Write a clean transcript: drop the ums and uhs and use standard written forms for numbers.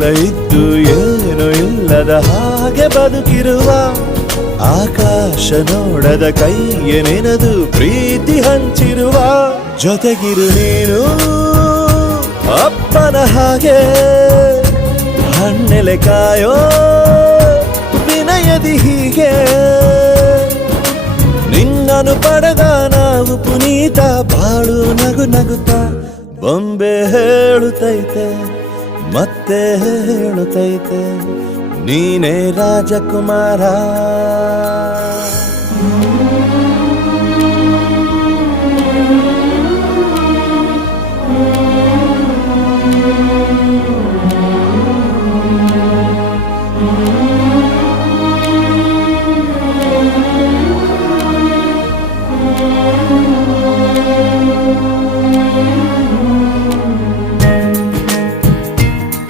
ಎಲ್ಲ ಇದ್ದು ಏನು ಇಲ್ಲದ ಹಾಗೆ ಬದುಕಿರುವ ಆಕಾಶ ನೋಡದ ಕೈಯೇ ನೆನೆದು ಪ್ರೀತಿ ಹಂಚಿರುವ ಜೊತೆಗಿರು ನೀನು ಅಪ್ಪನ ಹಾಗೆ ಹಣ್ಣೆಲೆ ಕಾಯೋ ವಿನಯದಿ ಹೀಗೆ ನಿನ್ನನು ಪಡೆದ ನಾವು ಪುನೀತ ಬಾಳು ನಗು ನಗುತ್ತಾ ಬೊಂಬೆ ಹೇಳುತ್ತೈತೆ ಮತ್ತೆ ಹೇಳುತ್ತೈತೆ ನೀನೇ ರಾಜಕುಮಾರ.